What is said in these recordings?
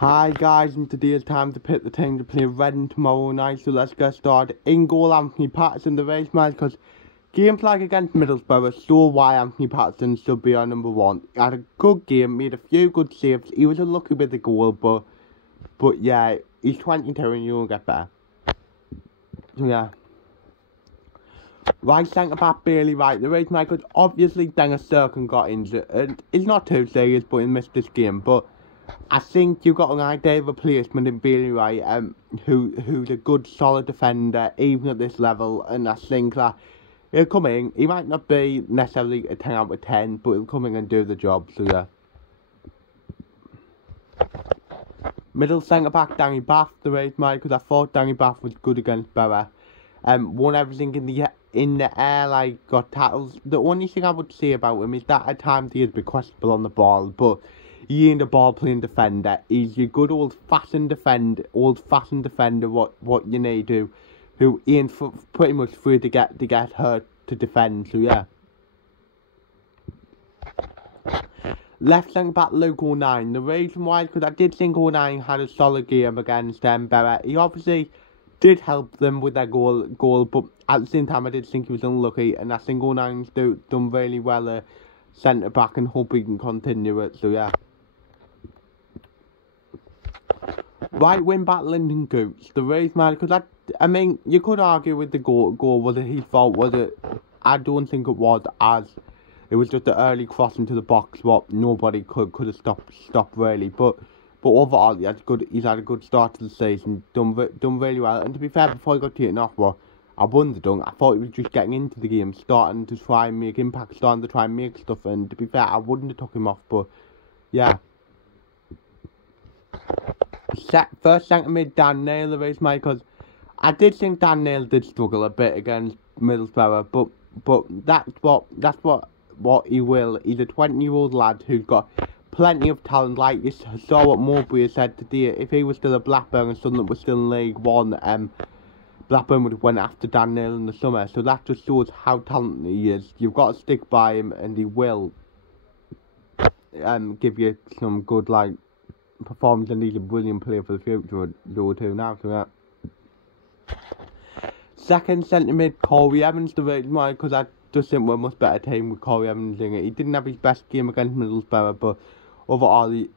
Hi guys, and today it's time to pick the team to play Reading tomorrow night, so let's get started. In goal, Anthony Patterson, the race match, because games like against Middlesbrough show why Anthony Patterson should be our number one. He had a good game, made a few good saves, he was unlucky with the goal, but yeah, he's 22 and you'll get better. So yeah. Right centre back Bailey Wright, the race match, because obviously Dennis Sirkin got injured, and it's not too serious, but he missed this game, but I think you've got an ideal replacement in Bailey Wright, who's a good, solid defender, even at this level, and I think that he'll come in. He might not be necessarily a 10 out of 10, but he'll come in and do the job, so yeah. Middle centre-back, Danny Bath, the race match, because I thought Danny Bath was good against Borough. Won everything in the air, like, got tackles. The only thing I would say about him is that at times he is a bit questionable on the ball, but he ain't a ball-playing defender. He's your good old-fashioned defender, what you need to, who ain't pretty much free to get hurt to defend. So yeah. Left centre back Luke O'Nien. The reason why, because I did think O'Nien had a solid game against Borough. He obviously did help them with their goal, but at the same time I did think he was unlucky, and I think O'Nien's done really well centre back, and hope he can continue it. So yeah. Right wing back Lyndon Gooch, the race man, because I mean, you could argue with the goal, was it his fault, was it? I don't think it was, as it was just an early cross into the box, what nobody could have stopped really, but overall he's had a good start to the season, done really well, and to be fair, before he got taken off, well, I wouldn't have done. I thought he was just getting into the game, starting to try and make impact, starting to try and make stuff, and to be fair, I wouldn't have took him off, but yeah. First centre mid Dan Neil, the race mate, because I did think Dan Neil did struggle a bit against Middlesbrough, but that's what he will. He's a 20-year-old lad who's got plenty of talent. Like you saw what Mowbray said today. If he was still at Blackburn and Sunderland was still in League One, Blackburn would have went after Dan Neil in the summer. So that just shows how talented he is. You've got to stick by him, and he will give you some good performance, and he's a brilliant player for the future though too now, so yeah. Second centre mid Corey Evans, the reason why, because I just think we're a much better team with Corey Evans in it. He didn't have his best game against Middlesbrough, but overall he's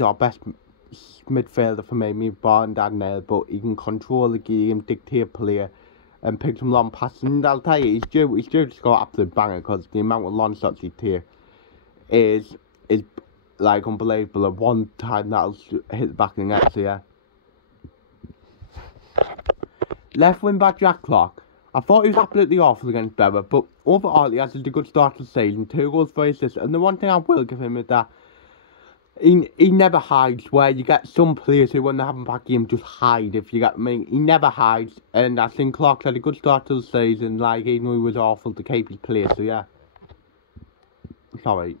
our best midfielder for me bar and Dan Neil, but he can control the game, dictate play, and pick some long passes, and I'll tell you, he's due to score absolute banger, because the amount of long shots he takes is like unbelievable. At one time that'll hit the back of the net, so yeah. Left wing back Jack Clark. I thought he was absolutely awful against Borough, but overall he has a good start to the season, 2 goals for assists, and the one thing I will give him is that he never hides, where you get some players who when they have a bad game just hide, if you get me. He never hides, and I think Clark's had a good start to the season, like even though he was awful to keep his place, so yeah. Sorry.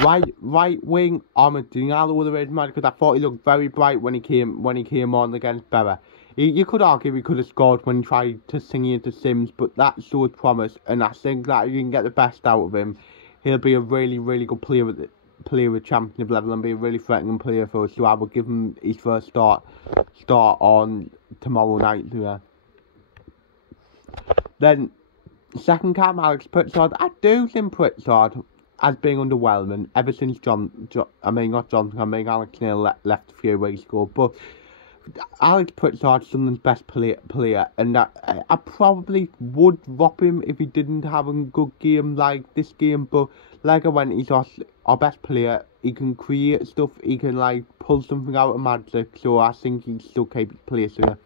Right wing Ahmed Diallo, the reason because I thought he looked very bright when he came on against Borough. You could argue he could have scored when he tried to sing into Sims, but that showed promise, and I think that if you can get the best out of him, he'll be a really good player at championship level, and be a really threatening player for us. So I would give him his first start on tomorrow night. So yeah. Then second cap Alex Pritchard. I do think Pritchard as being underwhelming ever since Alex Neil left a few weeks ago, but Alex Pritchard's Sunderland's best player, and I probably would drop him if he didn't have a good game like this game, but like I went, he's our best player. He can create stuff, he can pull something out of magic, so I think he'd still keep his place here.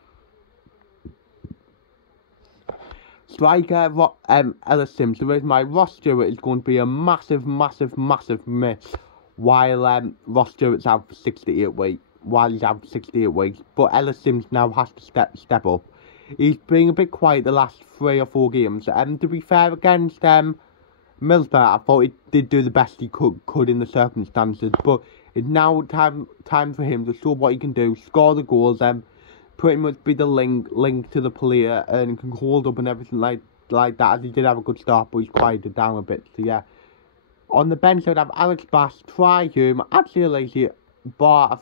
Striker, Ellis Sims. The reason why Ross Stewart is going to be a massive miss while Ross Stewart's out for 68 weeks. But Ellis Sims now has to step up. He's been a bit quiet the last 3 or 4 games. To be fair, against Middlesbrough, I thought he did do the best he could in the circumstances. But it's now time for him to show what he can do, score the goals, pretty much be the link to the player, and can hold up and everything like that, as he did have a good start, but he's quieted down a bit, so yeah. On the bench, I'd have Alex Bass, Try Hume, Ashley Lacey, Bar,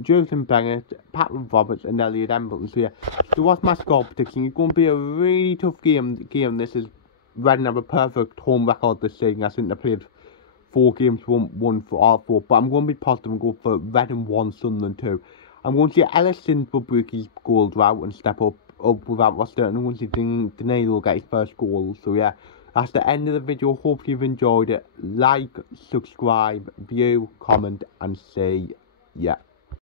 Joseph Bennett, Patrick Roberts, and Elliot Embleton. So yeah, so what's my score prediction? It's going to be a really tough game. This is Reading have a perfect home record this season. I think they played 4 games, won for all 4. But I'm going to be positive and go for Reading 1, Sunderland 2. I'm going to see Ellis Sinsborough break his goal drought and step up without Roster. And I'm going to see Danilo will get his first goal. So yeah, that's the end of the video. Hope you've enjoyed it. Like, subscribe, view, comment, and say yeah.